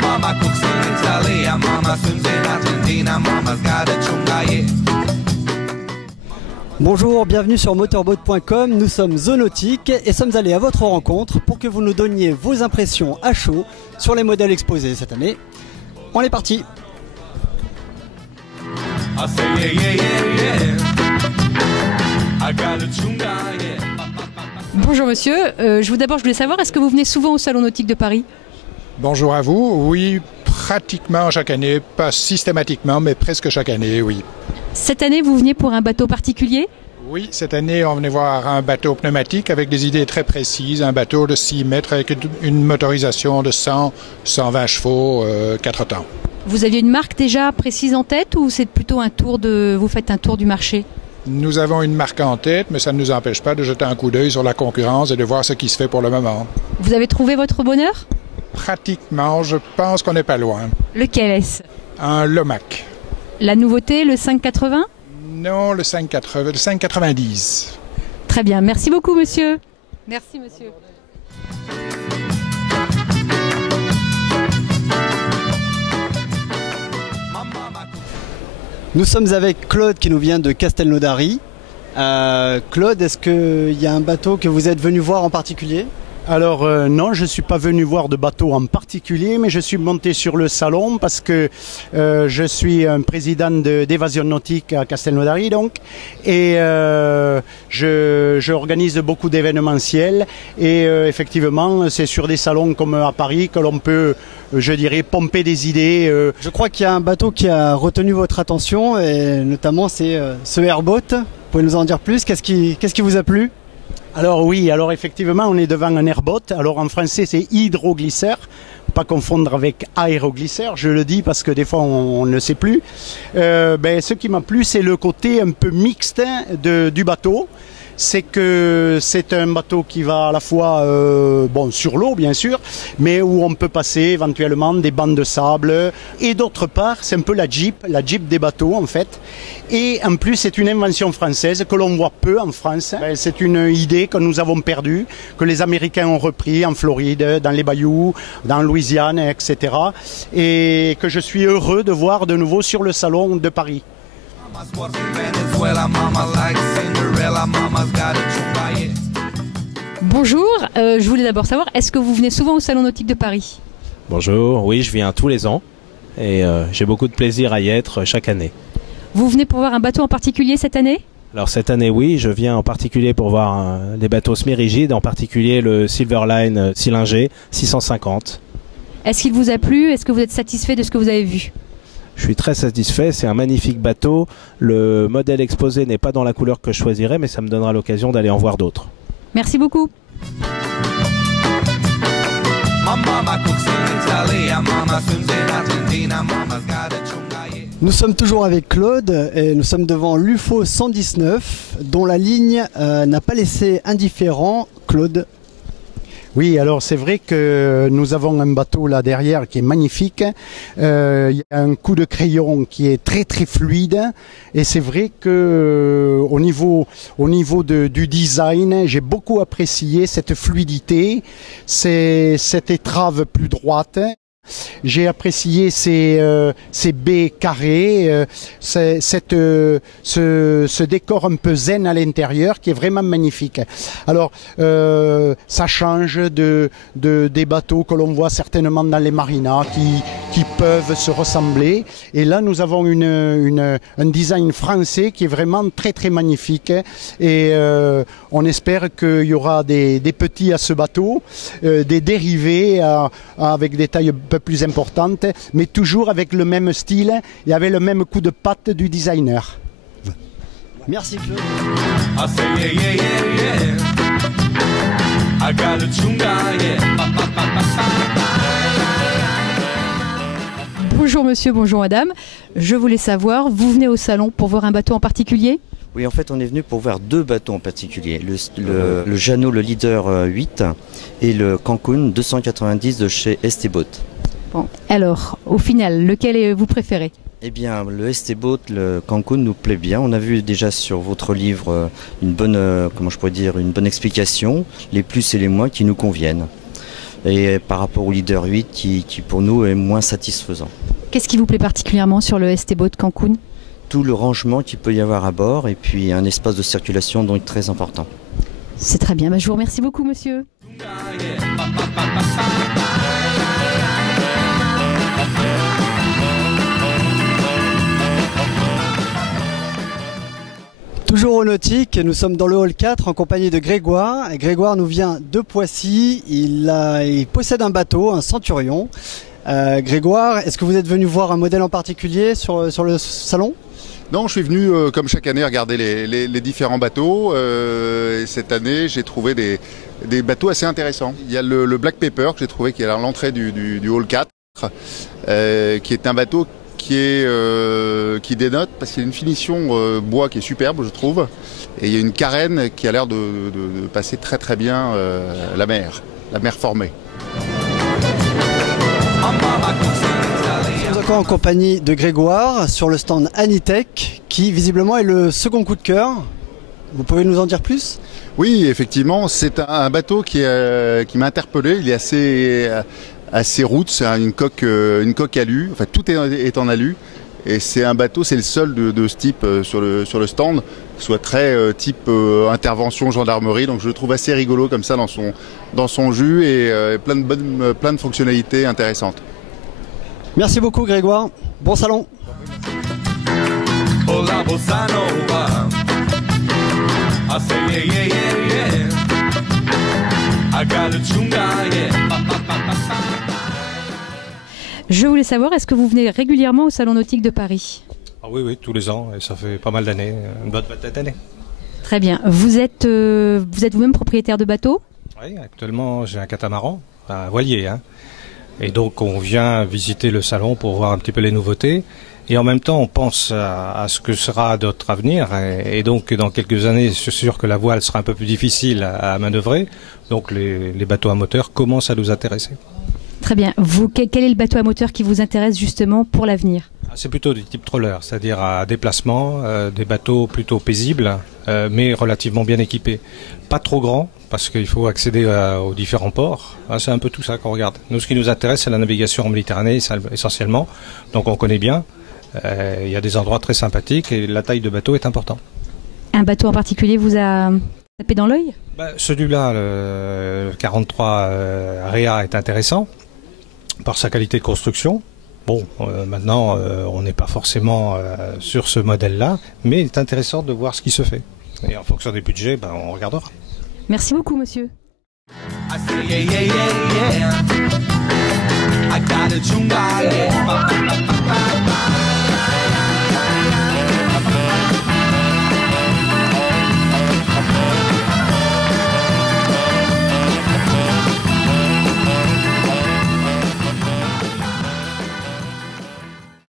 mama cooks in Italy, mama swims in Argentina, mama's got a chunga, yeah. Bonjour, bienvenue sur motorboat.com, nous sommes Zoonautique et sommes allés à votre rencontre pour que vous nous donniez vos impressions à chaud sur les modèles exposés cette année. On est parti. I say yeah, yeah, yeah, yeah. I got a chunga, yeah. Bonjour monsieur, d'abord je voulais savoir, est-ce que vous venez souvent au Salon Nautique de Paris? Bonjour à vous, oui, pratiquement chaque année, pas systématiquement, mais presque chaque année, oui. Cette année, vous veniez pour un bateau particulier? Oui, cette année, on venait voir un bateau pneumatique avec des idées très précises, un bateau de 6 mètres avec une motorisation de 100, 120 chevaux, 4 temps. Vous aviez une marque déjà précise en tête ou c'est plutôt vous faites un tour du marché? Nous avons une marque en tête, mais ça ne nous empêche pas de jeter un coup d'œil sur la concurrence et de voir ce qui se fait pour le moment. Vous avez trouvé votre bonheur? Pratiquement, je pense qu'on n'est pas loin. Lequel est-ce? Un Lomac. La nouveauté, le 580? Non, le 590. Très bien, merci beaucoup monsieur. Merci monsieur. Nous sommes avec Claude qui nous vient de Castelnaudary. Claude, est-ce qu'il y a un bateau que vous êtes venu voir en particulier? Alors non, je ne suis pas venu voir de bateau en particulier, mais je suis monté sur le salon parce que je suis un président d'Évasion Nautique à Castelnaudary donc, et je organise beaucoup d'événementiels et effectivement c'est sur des salons comme à Paris que l'on peut, je dirais, pomper des idées. Je crois qu'il y a un bateau qui a retenu votre attention et notamment c'est ce airboat. Vous pouvez nous en dire plus? Qu'est-ce qui vous a plu? Alors oui, alors effectivement on est devant un airboat, alors en français c'est hydroglisseur, pas confondre avec aéroglisseur, je le dis parce que des fois on ne sait plus. Ce qui m'a plu c'est le côté un peu mixte du bateau. C'est que c'est un bateau qui va à la fois sur l'eau bien sûr, mais où on peut passer éventuellement des bancs de sable. Et d'autre part, c'est un peu la Jeep des bateaux en fait. Et en plus, c'est une invention française que l'on voit peu en France. C'est une idée que nous avons perdue, que les Américains ont repris en Floride, dans les bayous, dans Louisiane, etc. Et que je suis heureux de voir de nouveau sur le salon de Paris. Bonjour, je voulais d'abord savoir, est-ce que vous venez souvent au Salon Nautique de Paris? Bonjour, oui, je viens tous les ans et j'ai beaucoup de plaisir à y être chaque année. Vous venez pour voir un bateau en particulier cette année? Alors cette année, oui, je viens en particulier pour voir les bateaux semi-rigides, en particulier le Silverline cylindré 650. Est-ce qu'il vous a plu? Est-ce que vous êtes satisfait de ce que vous avez vu? Je suis très satisfait, c'est un magnifique bateau. Le modèle exposé n'est pas dans la couleur que je choisirais, mais ça me donnera l'occasion d'aller en voir d'autres. Merci beaucoup. Nous sommes toujours avec Claude et nous sommes devant l'UFO 119 dont la ligne n'a pas laissé indifférent Claude. Oui, alors c'est vrai que nous avons un bateau là derrière qui est magnifique. Il y a un coup de crayon qui est très très fluide et c'est vrai que au niveau du design, j'ai beaucoup apprécié cette fluidité, cette étrave plus droite. J'ai apprécié ces baies carrées, ce décor un peu zen à l'intérieur qui est vraiment magnifique. Alors, ça change des bateaux que l'on voit certainement dans les marinas qui peuvent se ressembler. Et là, nous avons un design français qui est vraiment très très magnifique. Et on espère qu'il y aura des petits à ce bateau, des dérivés avec des tailles un peu plus importante, mais toujours avec le même style et avec le même coup de patte du designer. Merci Claude. Bonjour monsieur, bonjour madame. Je voulais savoir, vous venez au salon pour voir un bateau en particulier? Oui, en fait, on est venu pour voir deux bateaux en particulier. Le Jeannot, le Leader 8 et le Cancun 290 de chez Esteboat. Bon, alors, au final, lequel vous préférez? Eh bien, le Esteboat, le Cancun nous plaît bien. On a vu déjà sur votre livre une bonne, comment je pourrais dire, une bonne explication, les plus et les moins qui nous conviennent. et par rapport au Leader 8 qui pour nous est moins satisfaisant. Qu'est-ce qui vous plaît particulièrement sur le ST Boat Cancun? Tout le rangement qu'il peut y avoir à bord et puis un espace de circulation donc très important. C'est très bien, je vous remercie beaucoup monsieur. Toujours au nautique, nous sommes dans le hall 4 en compagnie de Grégoire. Et Grégoire nous vient de Poissy, il possède un bateau, un Centurion. Grégoire, est-ce que vous êtes venu voir un modèle en particulier sur le salon? Non, je suis venu comme chaque année regarder les différents bateaux. Et cette année, j'ai trouvé des bateaux assez intéressants. Il y a le Black Pepper que j'ai trouvé qui est à l'entrée du hall 4, qui est un bateau qui dénote parce qu'il y a une finition bois qui est superbe, je trouve. Et il y a une carène qui a l'air de passer très très bien la mer formée. Nous sommes encore en compagnie de Grégoire sur le stand Anitech qui visiblement est le second coup de cœur. Vous pouvez nous en dire plus? Oui, effectivement, c'est un bateau qui m'a interpellé. Il est assez route, c'est une coque alu. Enfin, tout est en alu. Et c'est un bateau, c'est le seul de ce type sur le stand, qui soit très type intervention gendarmerie. Donc je le trouve assez rigolo comme ça dans son jus et plein de fonctionnalités intéressantes. Merci beaucoup Grégoire, bon salon. Hola bossa nova, I say yeah yeah yeah yeah, I got a chunga yeah. Je voulais savoir, est-ce que vous venez régulièrement au Salon Nautique de Paris? Ah oui, tous les ans, et ça fait pas mal d'années, une bonne vingtaine d'années. Très bien. Vous êtes vous-même propriétaire de bateau? Oui, actuellement j'ai un catamaran, un voilier, hein. Et donc on vient visiter le salon pour voir un petit peu les nouveautés. Et en même temps, on pense à ce que sera notre avenir. Et donc dans quelques années, c'est sûr que la voile sera un peu plus difficile à manœuvrer. Donc les bateaux à moteur commencent à nous intéresser. Très bien. Quel est le bateau à moteur qui vous intéresse justement pour l'avenir? C'est plutôt du type trawler, c'est-à-dire à déplacement, des bateaux plutôt paisibles, mais relativement bien équipés. Pas trop grands, parce qu'il faut accéder aux différents ports. C'est un peu tout ça qu'on regarde. Nous, ce qui nous intéresse, c'est la navigation en Méditerranée essentiellement. Donc on connaît bien. Il y a des endroits très sympathiques et la taille de bateau est importante. Un bateau en particulier vous a tapé dans l'œil? Celui-là, le 43 Réa, est intéressant par sa qualité de construction. Bon, maintenant, on n'est pas forcément sur ce modèle-là, mais il est intéressant de voir ce qui se fait. Et en fonction des budgets, on regardera. Merci beaucoup, monsieur. I say yeah yeah yeah yeah, I got a chunga yeah.